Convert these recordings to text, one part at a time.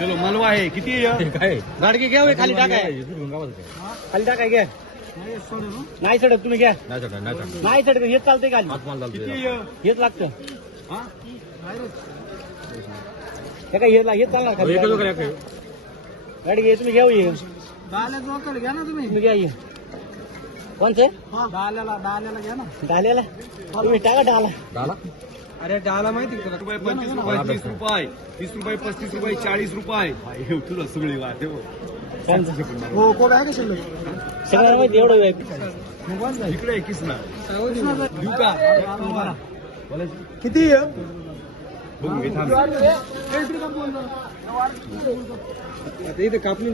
चलो मलवा आहे? किती काय गाडगे घ्या होय, खाली टाकाय खाली टाकाय घ्या. नाही चढत तुम्ही घ्या. नाही चढणार नाही चढणार नाही चढत हेच चालतंय खाली. हात माल किती चालतोय आहे? हेच लागतं. हा? हे काय हेच लाग- हेच चालणार खाली एकच वगैरे आहे. गाडी घे तुम्ही घ्या होय. घ्या ना तुम्ही. तुम्ही घ्या हे. कोणते? डाल्याला डाल्याला घ्या ना. डाल्याला तुम्ही टाका डाला? अरे डाला माहिती रुपये पंचवीस रुपये तीस रुपये तीस रुपये पस्तीस रुपये चाळीस रुपये. हे तुला सगळी वाट हो. कोण आहे का शिल्लक एवढं वेळ. इकडे किसना. देऊ का? किती बघू घे थांब. आता इथे कापली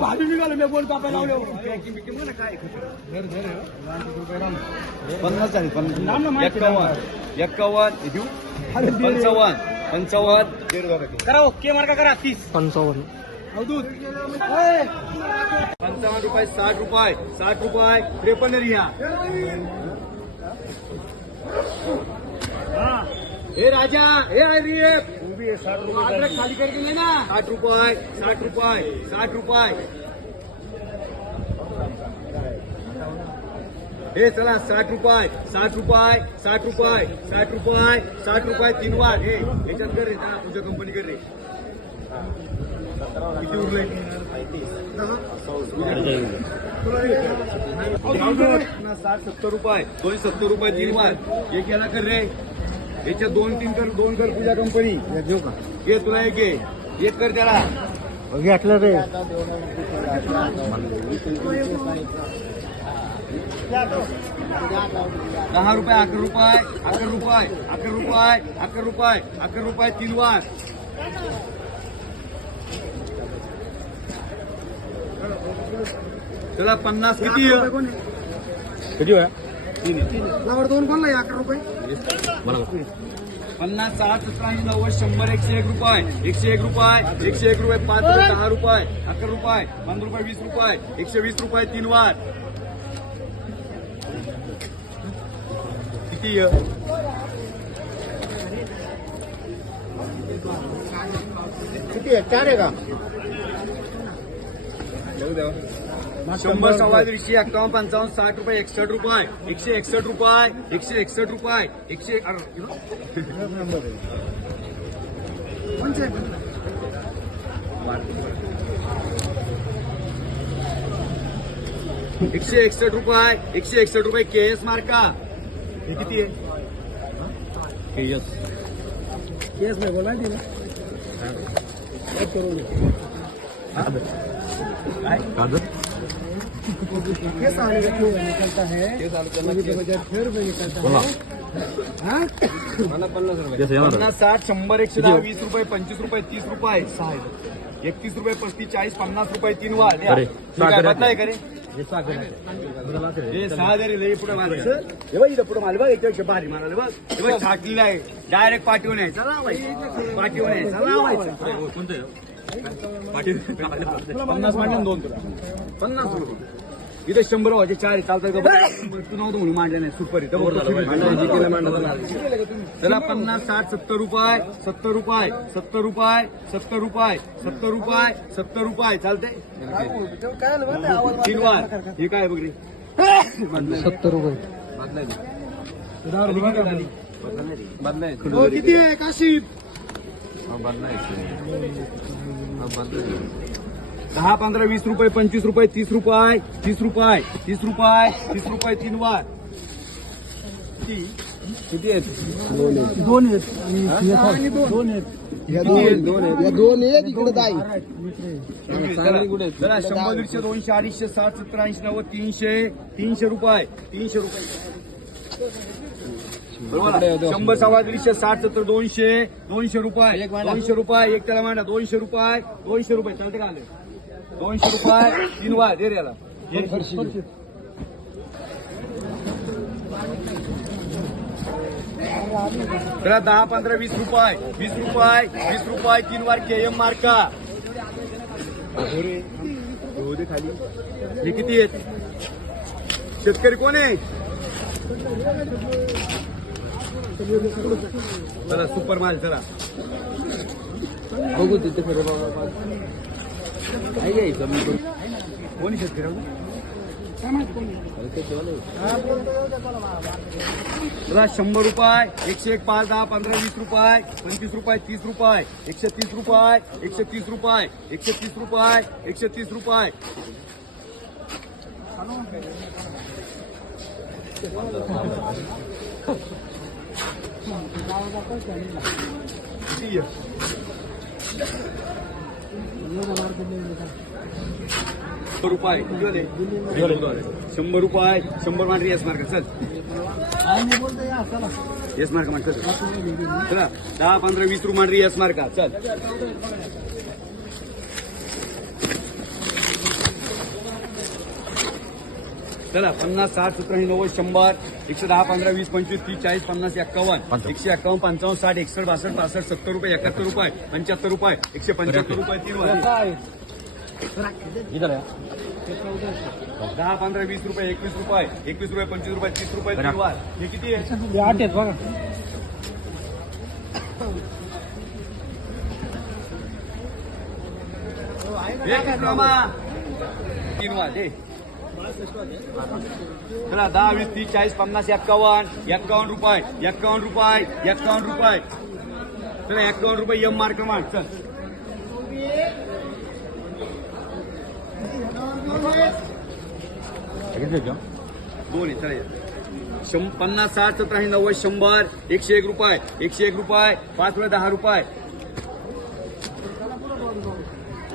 भाजी निघालो मी बोल कापायला लावले. पन्नास झाले पन्नास एक्कावन्न. एक्कावन्न हे देऊ. पंचावन्न. पंचावन्न दीड. करा ओके मार्का करा तीस. पंचावन्न. पंचावन्न रुपये साठ रुपये. साठ रुपये त्रेपन्न रिया. हे राजा हे अरे उभी साठ रुपये खाली करके ले ना साठ रुपये साठ रुपये साठ रुपये हे चला साठ रुपये साठ रुपये साठ रुपये साठ रुपये साठ रुपये तीन वार हे याच्यात कर रे जा, तुझ्या कंपनी कर रे किती उरले साठ सत्तर रुपये दोन सत्तर रुपये तीन वार एक याला कर रे याच्या दोन तीन कर दोन कर तुझ्या कंपनी देऊ का घे तुला एक घे एक कर त्याला. घेतलं रे. दहा रुपये अकरा रुपये अकरा रुपये अकरा रुपये अकरा रुपये अकरा रुपये तीन वार. त्याला पन्नास किती? आहे? किती वेळा फ्लावर दोन कोणला आहे? अकरा रुपये? पन्नास साठ सतरा नव्वद शंभर एकशे एक रुपये. एकशे एक रुपये एकशे एक रुपये पाच रुपये दहा रुपये अकरा रुपये पंधरा रुपये वीस रुपये एकशे वीस रुपये तीन वार. किती आहे? किती आहे? चार आहे का? शंभर सव्वा दीडशे एक्कावन्न पंचावन्न साठ रुपये एकसष्ट रुपये एकशे एकसष्ट रुपये एकशे एकसष्ट रुपये एकशे अरे, एकशे एकसष्ट रुपये एकशे एकसष्ट रुपये के एस मार्का. हे किती आहे? यस केस नाही बोला ना तिला. एक करून दे. कागद का क्यों निकलता है फिर भी निकलता है पन्नास साठ शंभर एकशे दहा वीस रुपये पंचवीस रुपये तीस रुपये. आहे. एकतीस रुपये पस्तीस चाळीस पन्नास रुपये तीन आहे, हे सहा जरी लई पुढे मारायचं हे बघ इथं पुढे माल बघ याच्यापेक्षा भारी मारायला बघ हे बघ छाटलेलं आहे. डायरेक्ट पाठवून यायचं लावायचं पाठवून कोणतं पाठी पन्नास मांडले दोन तुला. पन्नास रुपये. इथे शंभर व्हायचे चार आहे. चालतंय का? तू नव्हतं म्हणून मांडले नाही सुपर त्याला पन्नास साठ सत्तर रुपये सत्तर रुपये सत्तर रुपये सत्तर रुपये सत्तर रुपये सत्तर रुपये. चालते तीन वार हे काय बघ रे? सत्तर रुपये. हो, किती आहे? काशीद. दहा पंधरा वीस रुपये पंचवीस रुपये तीस रुपये तीस रुपये तीस रुपये तीस रुपये तीन वार. किती किती आहेत? दोन आहेत. आणि हे? दोन. आहेत. दोन दोन आहेत. इकडे शंभर दीडशे दोनशे अडीचशे साठ सत्तर ऐंशी नव्वद तीनशे तीनशे रुपये. तीनशे रुपये. बरोबर? शंभर सव्वा दीडशे साठ सत्तर दोनशे दोनशे रुपये. दोनशे रुपये एक त्याला मांडा दोनशे रुपये दोनशे रुपये. चालते का आले? दोनशे रुपये तीन वार दे याला. जरा दहा पंधरा वीस रुपये. वीस रुपये वीस रुपये तीन वार के एम मार्का. हो दे खाली. हे किती आहेत? शेतकरी कोण आहे? चला, सुपर माल चला। बघू तिथे खरं बाबा काय घ्यायचं मी कोणी शेतकरी दादा शंभर रुपये, एकशे एक पाच, दहा, पंधरा, वीस रुपये, पंचवीस रुपये, तीस रुपये, एकशे तीस रुपये, एकशे तीस रुपये, एकशे तीस रुपये, एकशे तीस रुपये? शंभर रुपये किती झाले? शंभर रुपये शंभर मांडरी येस मार्क चल येस मार्क मांड चल चला दहा पंधरा वीस रुपये मांडरी येस मार्का चल चला पन्नास साठ सत्तर ऐंशी, नव्वद शंभर एकशे दहा पंधरा वीस पंचवीस तीस चाळीस पन्नास एक्कावन्न. एकशे एक्कावन्न पंचावन्न साठ एकसष्ट बासष्ट पासष्ट सत्तर रुपये एकाहत्तर रुपये पंच्याहत्तर रुपये एकशे पंच्याहत्तर रुपये तीन. दहा पंधरा वीस रुपये एकवीस रुपये एकवीस रुपये पंचवीस रुपये तीस रुपये तीन वार. हे किती आहे? आठ आहेत बघा? तीन वार हे चला दहा वीस तीस चाळीस पन्नास एक्कावन्न एक्कावन्न रुपये एक्कावन्न रुपये एक्कावन्न रुपये. चला एक्कावन्न रुपये एम मार्क मार चल. दोन आहे चला शं पन्नास साठ सत्तर ऐंशी नव्वद शंभर एकशे एक रुपये एकशे एक रुपये पाच रुपये दहा रुपये.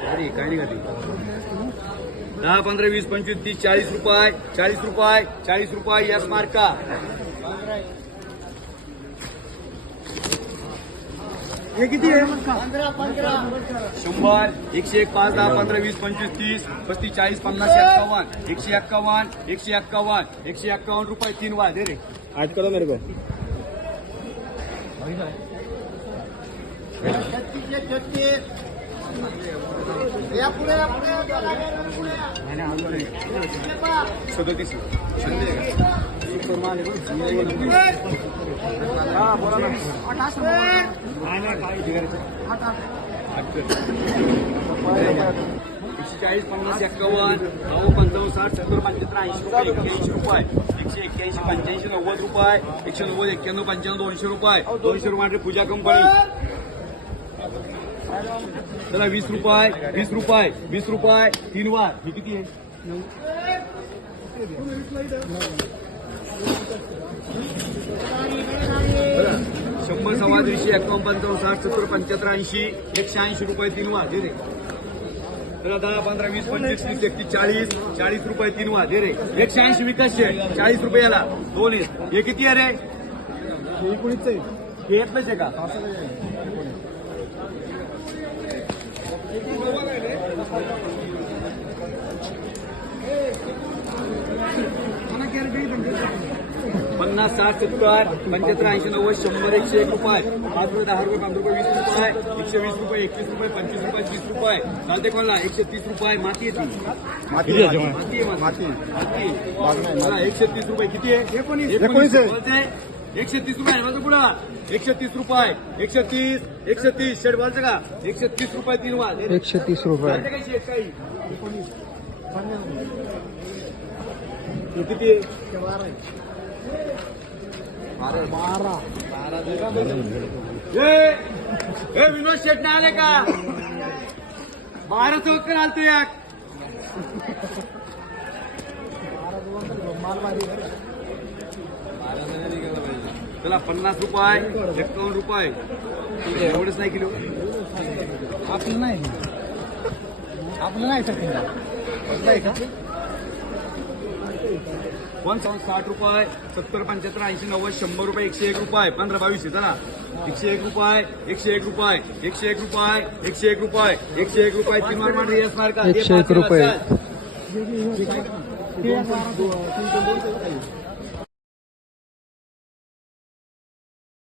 अरे काय नाही? दहा पंधरा वीस पंचवीस तीस चाळीस रुपये चाळीस रुपये चाळीस रुपये यस मार्का हे किती शंभर एकशे एक पाच दहा पंधरा वीस पंचवीस तीस पस्तीस चाळीस पन्नास एक्कावन्न. एकशे एक्कावन्न एकशे एक्कावन्न एकशे एक्कावन्न रुपये तीन वाज दे रे. आठ करो मेरे को. सदोतीस हा बोला ना एकशे चाळीस पन्नास एक्कावन्न नऊ पंचावन्न साठ सत्तर पंच्याहत्तर ऐंशी रुपये एक्क्याऐंशी रुपये एकशे एक्क्याऐंशी पंच्याऐंशी नव्वद रुपये एकशे नव्वद एक्क्याण्णव पंच्याण्णव दोनशे रुपये. दोनशे रुपये म्हणजे पूजा कंपनी चला वीस रुपये वीस रुपये वीस रुपये तीन वार. ही किती आहे? शंभर सव्वा दीडशे एकावन्न पंचावन्न साठ सत्तर पंच्याहत्तर ऐंशी एकशे ऐंशी रुपये तीन वार. दे रे. चला दहा पंधरा वीस पंचवीस तीस एकतीस चाळीस चाळीस रुपये तीन वार. दे रे. एकशे ऐंशी विकासचे चाळीस रुपये याला. दोन हे किती आहे रे? एकोणीस आहे. हे येत नाही का? पन्नास साठ सत्तर पंच्याहत्तर ऐंशी नव्वद शंभर एकशे एक रुपये. पाच रुपये दहा रुपये पंधरा रुपये वीस रुपये. एकशे वीस रुपये एकवीस रुपये पंचवीस रुपये तीस रुपये. चालते कोणाला? एकशे तीस रुपये. माती येते माती आहे, माती माती. एकशे तीस रुपये किती आहे? एकोणीस. एकोणीस? एकशे तीस रुपये माझं पुढं एकशे तीस रुपये. एकशे तीस एकशे तीस. शेड बोलचं का? एकशे तीस रुपये तीन वाज. एकशे तीस रुपये. किती? बारा. ए ए, विनोद शेट्टी आले का? बारा चौकर आलतो एक. चला पन्नास रुपये एकावन्न रुपये. एवढंच नाही किलो. आपलं नाही. आपलं नाही नाही का? पंचावन्न साठ रुपये सत्तर पंच्याहत्तर ऐंशी नव्वद शंभर रुपये एकशे एक रुपये. पंधरा बावीस आहे चला. एकशे एक रुपये एकशे एक रुपये एकशे एक रुपये एकशे एक रुपये एकशे एक रुपये तीन वर मांडरी येस मार्का. एकशे एक रुपये.